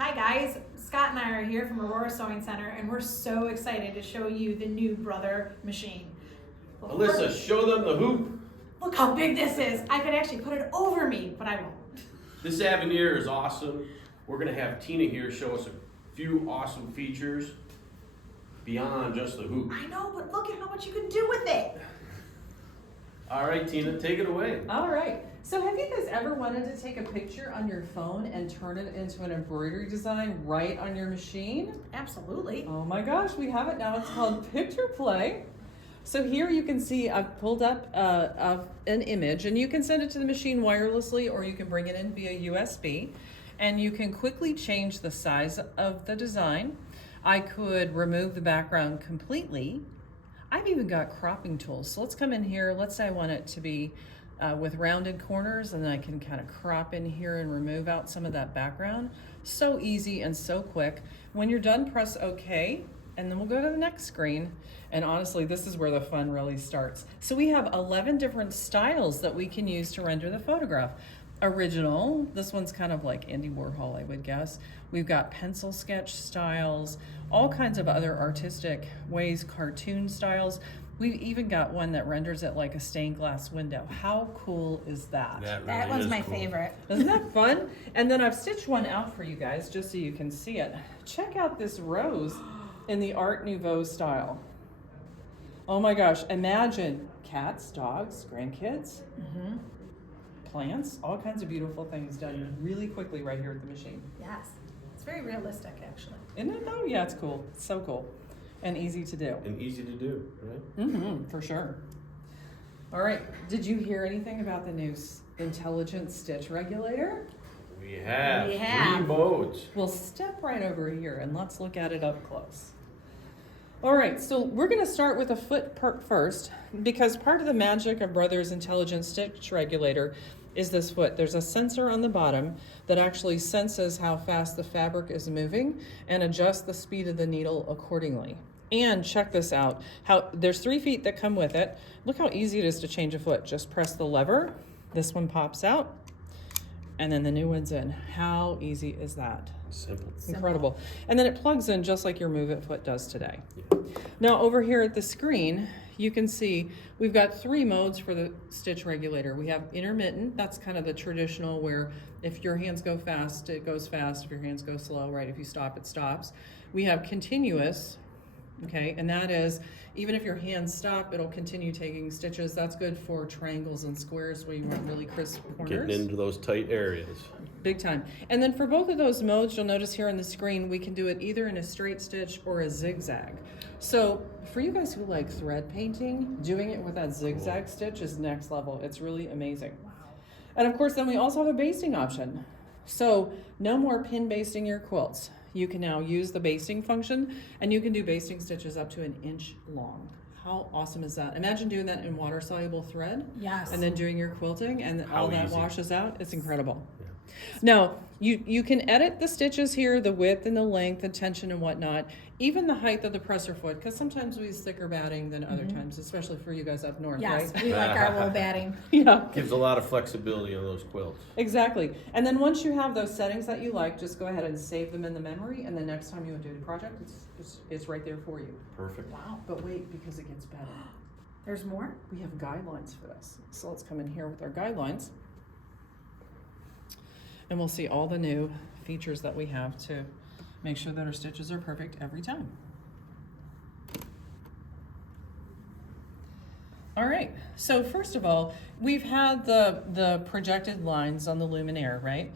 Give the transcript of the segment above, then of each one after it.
Hi guys, Scott and I are here from Aurora Sewing Center and we're so excited to show you the new Brother machine. Alyssa, show them the hoop. Look how big this is. I could actually put it over me, but I won't. This Aveneer is awesome. We're gonna have Tina here show us a few awesome features beyond just the hoop. I know, but look at how much you can do with it. All right, Tina, take it away. All right. So have you guys ever wanted to take a picture on your phone and turn it into an embroidery design right on your machine? Absolutely. Oh my gosh, we have it now. It's called Picture Play. So here you can see I've pulled up an image, and you can send it to the machine wirelessly or you can bring it in via USB, and you can quickly change the size of the design. I could remove the background completely. I've even got cropping tools. So let's come in here. Let's say I want it to be with rounded corners, and then I can kind of crop in here and remove out some of that background. So easy and so quick. When you're done, press OK, and then we'll go to the next screen. And honestly, this is where the fun really starts. So we have 11 different styles that we can use to render the photograph. Original, this one's kind of like Andy Warhol, I would guess. We've got pencil sketch styles, all kinds of other artistic ways, cartoon styles. We've even got one that renders it like a stained glass window. How cool is that? That one's my favorite. Isn't that fun? And then I've stitched one out for you guys just so you can see it. Check out this rose in the Art Nouveau style. Oh my gosh, imagine cats, dogs, grandkids, plants, all kinds of beautiful things done really quickly right here at the machine. Yes. It's very realistic, actually. Isn't it though? Yeah, it's cool. It's so cool. And easy to do. And easy to do, right? For sure. All right, did you hear anything about the new intelligent stitch regulator? We have We have. 3 modes. Well, step right over here and let's look at it up close. All right, so we're gonna start with a foot first, because part of the magic of Brother's intelligent stitch regulator is this foot. There's a sensor on the bottom that actually senses how fast the fabric is moving and adjusts the speed of the needle accordingly. And check this out, how there's 3 feet that come with it. Look how easy it is to change a foot. Just press the lever, this one pops out, and then the new one's in. How easy is that? Simple. Incredible. And then it plugs in just like your Move It foot does today. Now over here at the screen, you can see we've got 3 modes for the stitch regulator. We have intermittent, that's kind of the traditional where if your hands go fast, it goes fast. If your hands go slow, right? If you stop, it stops. We have continuous, okay, and that is even if your hands stop, it'll continue taking stitches. That's good for triangles and squares where you want really crisp corners. Getting into those tight areas. Big time. And then for both of those modes, you'll notice here on the screen, we can do it either in a straight stitch or a zigzag. So for you guys who like thread painting, doing it with that zigzag stitch is next level. It's really amazing. And of course, then we also have a basting option. So no more pin basting your quilts. You can now use the basting function, and you can do basting stitches up to 1 inch long. How awesome is that? Imagine doing that in water soluble thread. Yes. And then doing your quilting, and How all that easy. washes out. It's incredible. Now, you can edit the stitches here, the width and the length and tension and whatnot, even the height of the presser foot, because sometimes we use thicker batting than other times, especially for you guys up north, Yes, right? we like our little batting. Yeah, Gives a lot of flexibility on those quilts. exactly. And then once you have those settings that you like, just go ahead and save them in the memory, and the next time you do the project, it's right there for you. Perfect. Wow. But wait, because it gets better. There's more? We have guidelines for this. So let's come in here with our guidelines. And we'll see all the new features that we have to make sure that our stitches are perfect every time. All right, so first of all, we've had the projected lines on the luminaire, right?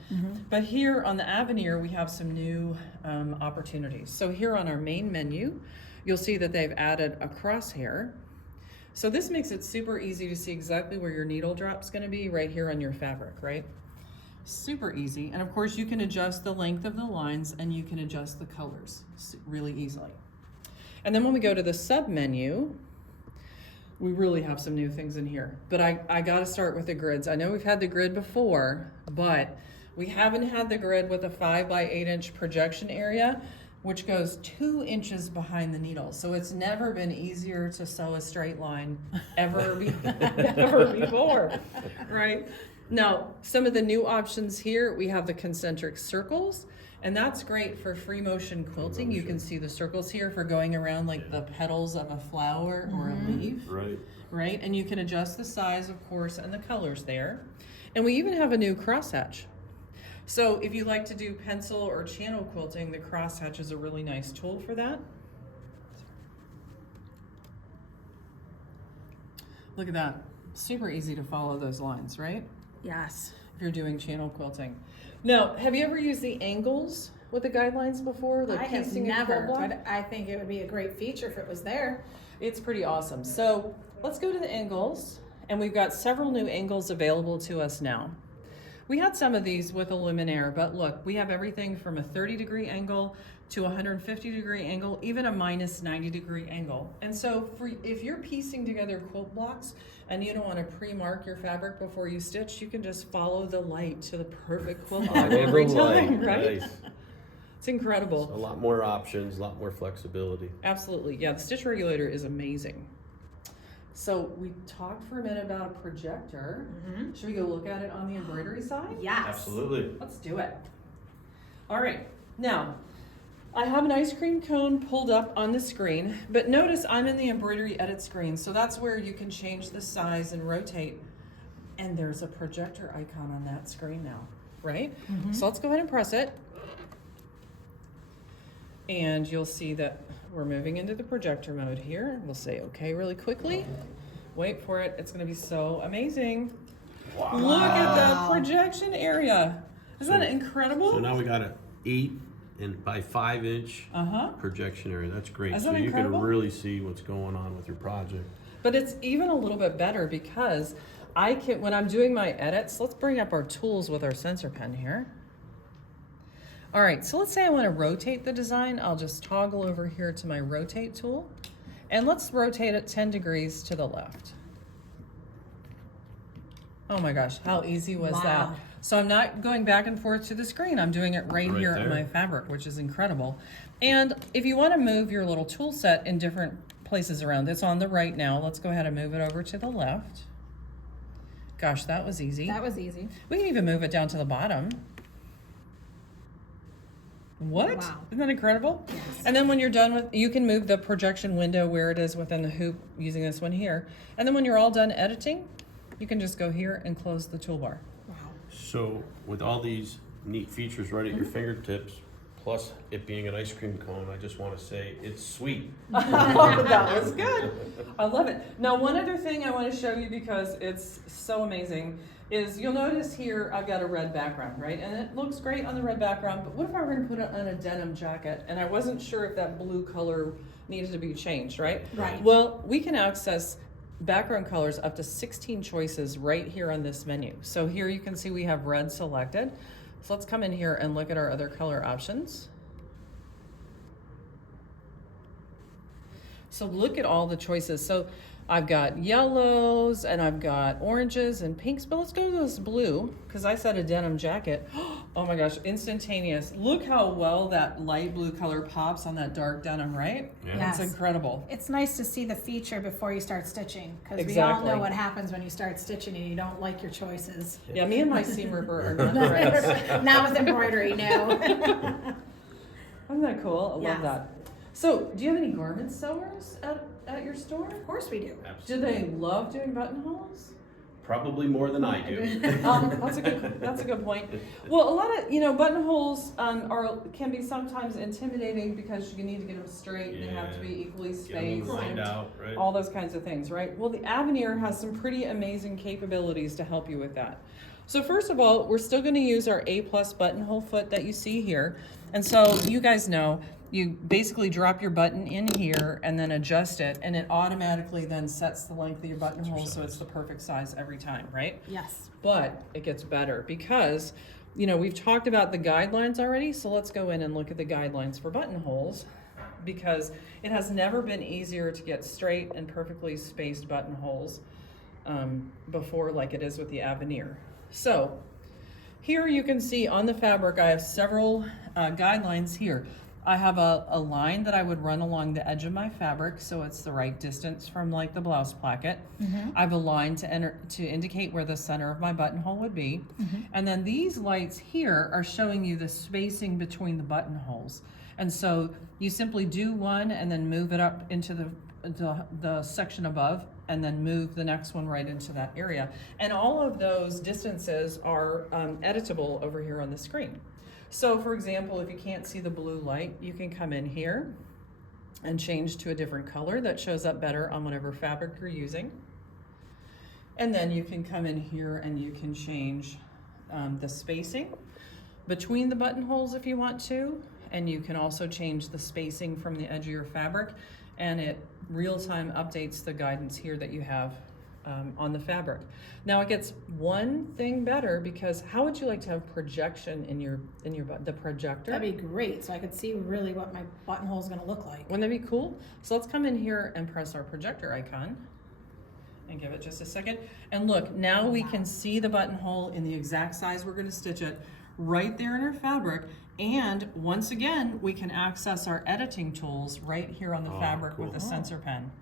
But here on the Aveneer, we have some new opportunities. So here on our main menu, you'll see that they've added a crosshair. So this makes it super easy to see exactly where your needle drop's gonna be right here on your fabric, right? Super easy. And of course you can adjust the length of the lines and you can adjust the colors really easily. And then when we go to the sub menu, we really have some new things in here. But I gotta start with the grids. I know we've had the grid before, but we haven't had the grid with a 5 by 8 inch projection area, which goes 2 inches behind the needle. So it's never been easier to sew a straight line ever before, right? Now, some of the new options here, we have the concentric circles, and that's great for free motion quilting. You can see the circles here for going around like the petals of a flower or a leaf. Right. Right, and you can adjust the size, of course, and the colors there. And we even have a new crosshatch. So if you like to do pencil or channel quilting, the crosshatch is a really nice tool for that. Look at that. Super easy to follow those lines, right? Yes. If you're doing channel quilting. Now, have you ever used the angles with the guidelines before? Like I have piecing a never, quilt block? but I think it would be a great feature if it was there. It's pretty awesome. So let's go to the angles, and we've got several new angles available to us now. We had some of these with a luminaire, but look, we have everything from a 30-degree angle to a 150-degree angle, even a minus 90-degree angle. And so if you're piecing together quilt blocks and you don't want to pre-mark your fabric before you stitch, you can just follow the light to the perfect quilt block every time, right? Nice. It's incredible. A lot more options, a lot more flexibility. Absolutely. Yeah, the stitch regulator is amazing. So we talked for a minute about a projector. Should we go look at it on the embroidery side? Yes. Absolutely. Let's do it. All right. Now, I have an ice cream cone pulled up on the screen, but notice I'm in the embroidery edit screen. So that's where you can change the size and rotate. And there's a projector icon on that screen now, right? So let's go ahead and press it. And you'll see that we're moving into the projector mode here. We'll say okay really quickly. Wait for it. It's going to be so amazing. Wow. Look at the projection area. Isn't that incredible? So now we got an 8 by 5 inch Uh-huh. projection area. That's great. Isn't So that you incredible? can really see what's going on with your project. But it's even a little bit better because I can, when I'm doing my edits, let's bring up our tools with our sensor pen here. All right, so let's say I want to rotate the design. I'll just toggle over here to my rotate tool. And let's rotate it 10 degrees to the left. Oh my gosh, how easy was that? Wow. So I'm not going back and forth to the screen. I'm doing it right here on there. my fabric, which is incredible. And if you want to move your little tool set in different places around, it's on the right now. Let's go ahead and move it over to the left. Gosh, that was easy. That was easy. We can even move it down to the bottom. What? Wow. Isn't that incredible? Yes. And then when you're done with, you can move the projection window where it is within the hoop using this one here. And then when you're all done editing, you can just go here and close the toolbar. Wow. So with all these neat features right at your fingertips, plus it being an ice cream cone, I just want to say it's sweet. That was good. I love it. Now, one other thing I want to show you because it's so amazing is you'll notice here I've got a red background, right? And it looks great on the red background, but what if I were going to put it on a denim jacket and I wasn't sure if that blue color needed to be changed, right? Right. Well, we can access background colors up to 16 choices right here on this menu. So here you can see we have red selected. So let's come in here and look at our other color options. So look at all the choices. So I've got yellows and I've got oranges and pinks, but let's go to this blue because I said a denim jacket. Oh my gosh, instantaneous. Look how well that light blue color pops on that dark denim, right? Yeah. Yes. It's incredible. It's nice to see the feature before you start stitching because we Exactly. all know what happens when you start stitching and you don't like your choices. Yeah, me and my seam ripper are not friends. Not with embroidery, no. Isn't that cool? I love Yes. that. So, do you have any garment sewers at your store? Of course we do. Do Absolutely. they love doing buttonholes? Probably more than I do. That's a good point. Well, a lot of buttonholes can be sometimes intimidating because you need to get them straight. They have to be equally Get them spaced. lined and out, right? all those kinds of things, right? Well, the Aveneer has some pretty amazing capabilities to help you with that. So first of all, we're still going to use our A+ buttonhole foot that you see here. And so you guys know, you basically drop your button in here and then adjust it, and it automatically then sets the length of your buttonhole so it's the perfect size every time, right? Yes. But it gets better because, we've talked about the guidelines already, so let's go in and look at the guidelines for buttonholes because it has never been easier to get straight and perfectly spaced buttonholes before like it is with the Aveneer. So here you can see on the fabric, I have several guidelines here. I have a line that I would run along the edge of my fabric, so it's the right distance from like the blouse placket. I have a line to indicate where the center of my buttonhole would be. And then these lights here are showing you the spacing between the buttonholes. And so you simply do one and then move it up into the section above, and then move the next one right into that area. And all of those distances are editable over here on the screen. So for example, if you can't see the blue light, you can come in here and change to a different color that shows up better on whatever fabric you're using. And then you can come in here and you can change the spacing between the buttonholes if you want to. And you can also change the spacing from the edge of your fabric, and it real-time updates the guidance here that you have on the fabric. Now it gets one thing better, because how would you like to have projection in the projector? That'd be great, so I could see really what my buttonhole is gonna look like. Wouldn't that be cool? So let's come in here and press our projector icon and give it just a second. And look, now we can see the buttonhole in the exact size we're gonna stitch it right there in our fabric. And once again, we can access our editing tools right here on the fabric with a sensor pen.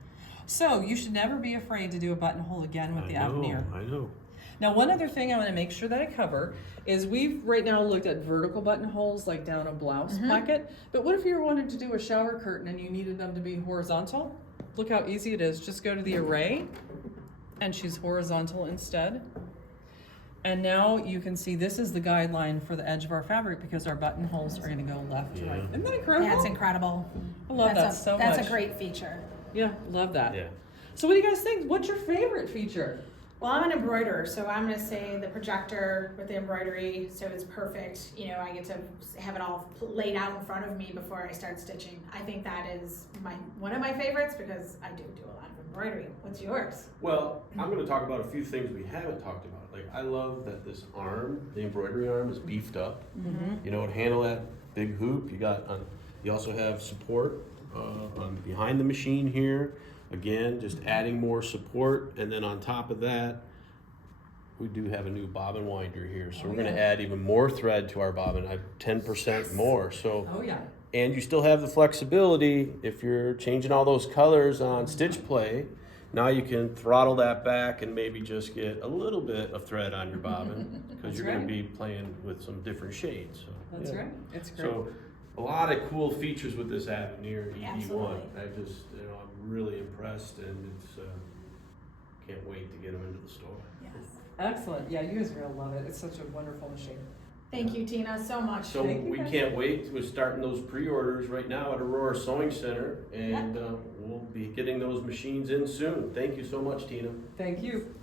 So you should never be afraid to do a buttonhole again with the Aveneer. I know. Now, one other thing I want to make sure that I cover is we've right now looked at vertical buttonholes like down a blouse placket. But what if you wanted to do a shower curtain and you needed them to be horizontal? Look how easy it is. Just go to the array and choose horizontal instead. And now you can see this is the guideline for the edge of our fabric, because our buttonholes are going to go left to right. Isn't that incredible? That's incredible. I love that so much. That's a great feature. Yeah, love that. Yeah. So what do you guys think? What's your favorite feature? Well, I'm an embroiderer, so I'm gonna say the projector with the embroidery, so it's perfect. You know, I get to have it all laid out in front of me before I start stitching. I think that is one of my favorites, because I do a lot of embroidery. What's yours? Well, I'm going to talk about a few things we haven't talked about. Like, I love that this arm, the embroidery arm, is beefed up. You know, to handle that big hoop. You also have support on behind the machine here. Again, just adding more support, and then on top of that, we do have a new bobbin winder here. So we're going to add even more thread to our bobbin, 10% more. So. Oh yeah. And you still have the flexibility if you're changing all those colors on stitch play. Now you can throttle that back and maybe just get a little bit of thread on your bobbin, because you're going to be playing with some different shades. So, That's right. It's great. So a lot of cool features with this Aveneer EV1. Absolutely. I'm really impressed, and it's can't wait to get them into the store. Yes. Excellent. Yeah, you guys are gonna love it. It's such a wonderful machine. Thank you, Tina, so much. So we can't wait. We're starting those pre-orders right now at Aurora Sewing Center, and we'll be getting those machines in soon. Thank you so much, Tina. Thank you.